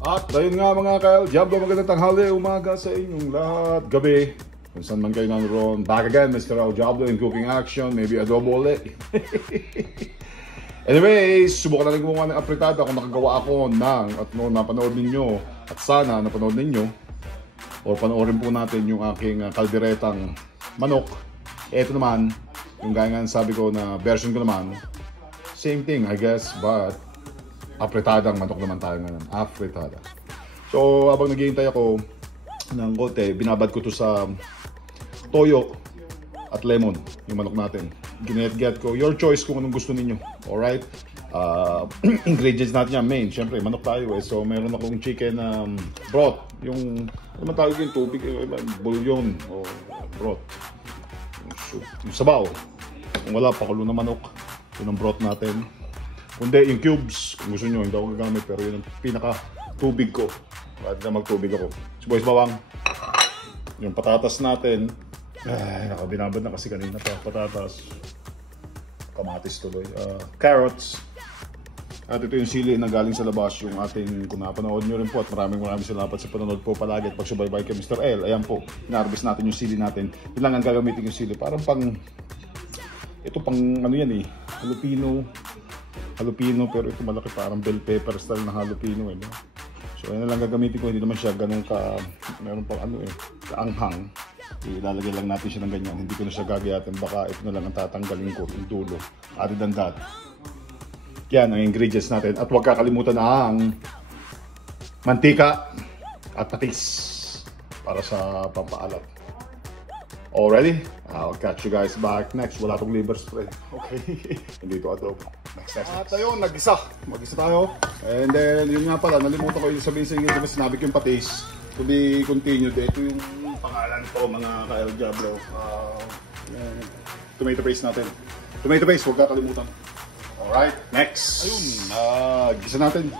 At ayun nga mga ka-El Diablo, magandang tanghali, umaga sa inyong lahat, gabi, kung saan man kayo naroon. Back again, Mr. El Diablo in cooking action, maybe adobo ulit. Anyways, subukan na rin gumawa ng apritada kung nakagawa ako ng, at no, napanood ninyo, at sana napanood ninyo, o panoorin po natin yung aking kalderetang manok. Ito naman, yung gaya nga sabi ko na version ko naman, same thing I guess, but apretadang manok naman tayo ngayon, apretada. So habang naghihintay ako ng konti, binabad ko to sa toyo at lemon, yung manok natin. Ginet-get ko, your choice kung anong gusto ninyo. Alright? Ingredients natin yan, main, syempre manok tayo eh. So meron akong chicken broth, yung ano man tawag yung tubig, bouillon o broth, yung soup, yung sabaw. Kung wala, pakulo na manok, yun ang broth natin. Kundi yung cubes, kung gusto nyo, hindi ako gagamit, pero yun ang pinaka tubig ko. Bakit na magtubig ako? So boys, bawang. Yung patatas natin, ay, binabad na kasi kanina pa. Patatas, kamatis tuloy, carrots. At ito yung sili na galing sa labas, yung ating, kung napanood nyo rin po, at maraming salamat sa panonood po palagi. At pagsubaybay kay Mr. L, ayan po, inarbis natin yung sili natin. Yun lang ang gagamitin yung sili. Parang pang, ito pang ano yan eh, jalapeno, pero ito malaki, parang bell pepper style na jalapeno eh, no? So yan lang gagamitin ko, hindi naman siya ganun ka, meron pang ano eh, kaanghang. Ilalagay lang natin siya ng ganyan, hindi ko na siya gagayatin, baka ito na lang ang tatanggalin ko, yung dulo. Other than that, yan ang ingredients natin. At huwag kakalimutan ang mantika at patis para sa pampaalat. Already? I'll catch you guys back next. Wala tong liver spray. Okay? Hindi ito adobo. Next. At ayun, mag-isa tayo. And then, yun nga pala, nalimutan ko yung sabihin sa inyo, diba sinabi ko yung patis. To be continued. Ito yung pangalan ko, mga ka-El Diablo. Tomato paste natin. Tomato paste, huwag kakalimutan. Alright, next. Ayun, gisa natin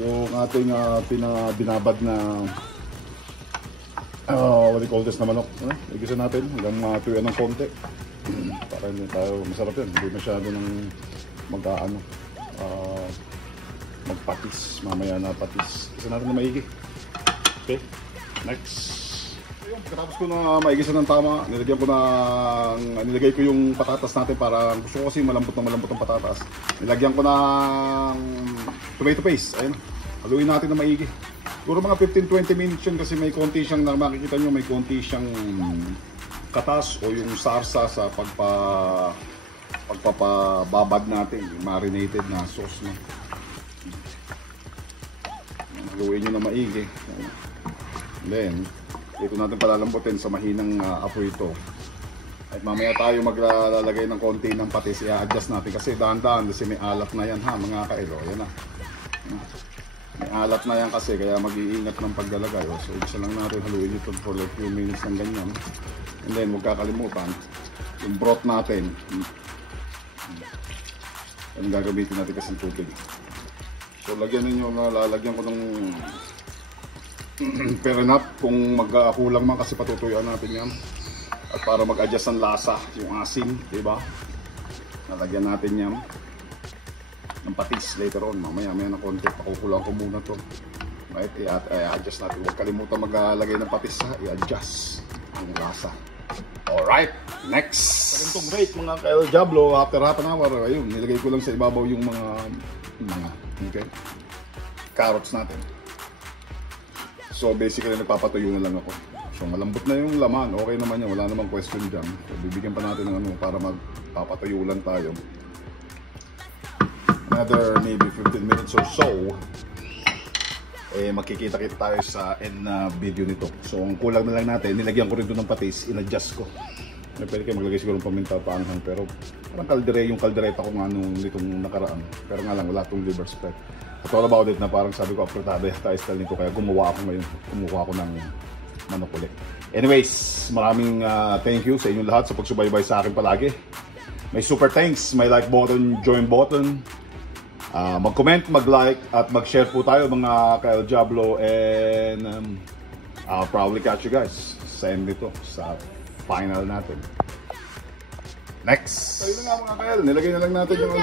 yung ating binabad na what do you call this na manok. Igisa natin hanggang matuyan ng konti para hindi tayo masarap yan, hindi masyado ng magpatis, mamaya na patis. Igisa natin na maigi. Okay, next. Ayun, pagkatapos ko na maigisa ng tama, nilagay ko yung patatas natin para gusto ko kasi malambot ang patatas. Nilagyan ko ng tomato paste. Ayun, haluin natin na maigi. Siguro mga 15-20 minutes yun kasi may konti siyang, makikita nyo, may konti siyang katas o yung sarsa sa pagpapababad natin, yung marinated na sauce na. Haluin nyo na maigi. Then, ito natin palalambutin sa mahinang apoy ito. At mamaya tayo maglalagay ng konti ng patis, i-adjust natin kasi dahan-dahan kasi may alat na yan ha mga ka-elo. Yan na. May alat na yan kasi kaya mag-iingat ng paglalagay. So isa lang natin haluin ito for like few minutes ng ganyan. And then huwag kakalimutan yung broth natin. Yan gagamitin natin kasi ng tubig. So lagyan ninyo, lalagyan ko ng fair enough kung magkakulang man kasi patutuyuan natin yan. At para mag-adjust ang lasa, yung asin, diba? Nalagyan natin yan ng patis later on, mamaya na konti, pakukulang ko muna to. Right, i-adjust natin, huwag kalimutan maglagay ng patis ha, i-adjust ang lasa. Alright, next! Sa ganitong rate mga ka-El Diablo, after half an hour, ayun, nilagay ko lang sa ibabaw yung mga okay, carrots natin. So basically nagpapatuyo na lang ako. So malambot na yung laman, okay naman yan, wala namang question dyan. So bibigyan pa natin ng ano para magpapatuyo lang tayo. Another maybe 15 minutes or so, makikita-kita tayo sa end na video nito. So ang kulang na lang natin, nilagyan ko rin doon ng patis, in-adjust ko. Pwede kayo maglagay siguro ng paminta, paanghang, pero parang yung kaldereta ko nga nung nitong nakaraan. Pero nga lang, wala itong liver spread. At all about it na parang sabi ko, apretada tayo style nito, kaya gumawa ako ngayon. Kumuha ko ng manok ulit. Anyways, maraming thank you sa inyong lahat sa pagsubaybay sa akin palagi. May super thanks, may like button, join button. Mag-comment, mag-like, at mag-share po tayo mga ka-El Diablo. And I'll probably catch you guys sa end nito, sa final natin. Next! Ayun na nga mga ka-El, nilagay na lang natin yung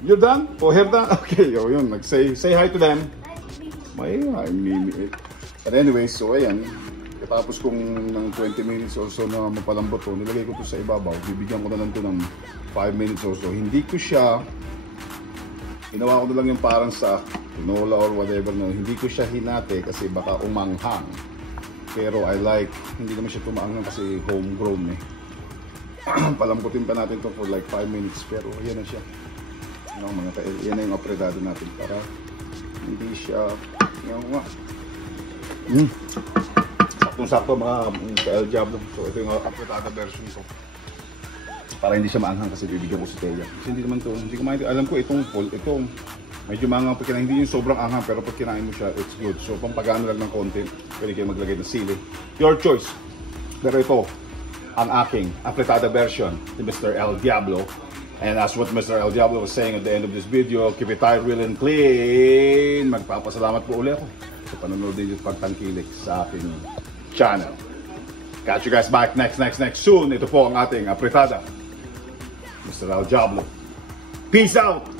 You're done? Oh, hair done? Okay, oh, yun. Say hi to them. I mean it. But anyway, so ayan. Katapos kong ng 20 minutes or so na mapalambot to, nilagay ko to sa ibabaw. Bibigyan ko na lang to ng 5 minutes or so. Hindi ko siya, ginawa ko na lang yung parang sa tinola or whatever na. Hindi ko siya hinate kasi baka umanghang. Pero I like, hindi naman siya tumaanghang kasi homegrown eh. Palambutin pa natin to for like 5 minutes. Pero ayan na siya. Yan na yung apretado natin para hindi siya saktong-sakto mga El Diablo. So ito yung apretado version ko para hindi siya maanghang kasi bibigyan ko si Teya kasi hindi naman to, hindi ko maintindihan. Alam ko itong medyo maanghang pag kinain, hindi yung sobrang anghang pero pag kinain mo siya it's good. So pampagano lang ng konti, pwede kayo maglagay ng sili, your choice. Pero ito ang aking apretado version ni Mr. El Diablo. And as what Mr. El Diablo was saying at the end of this video, keep it tight, real and clean. Magpapasalamat po ulit ako sa panonood din yung pagtangkilik sa aking channel. Catch you guys back next soon. Ito po ang ating apretada, Mr. El Diablo. Peace out!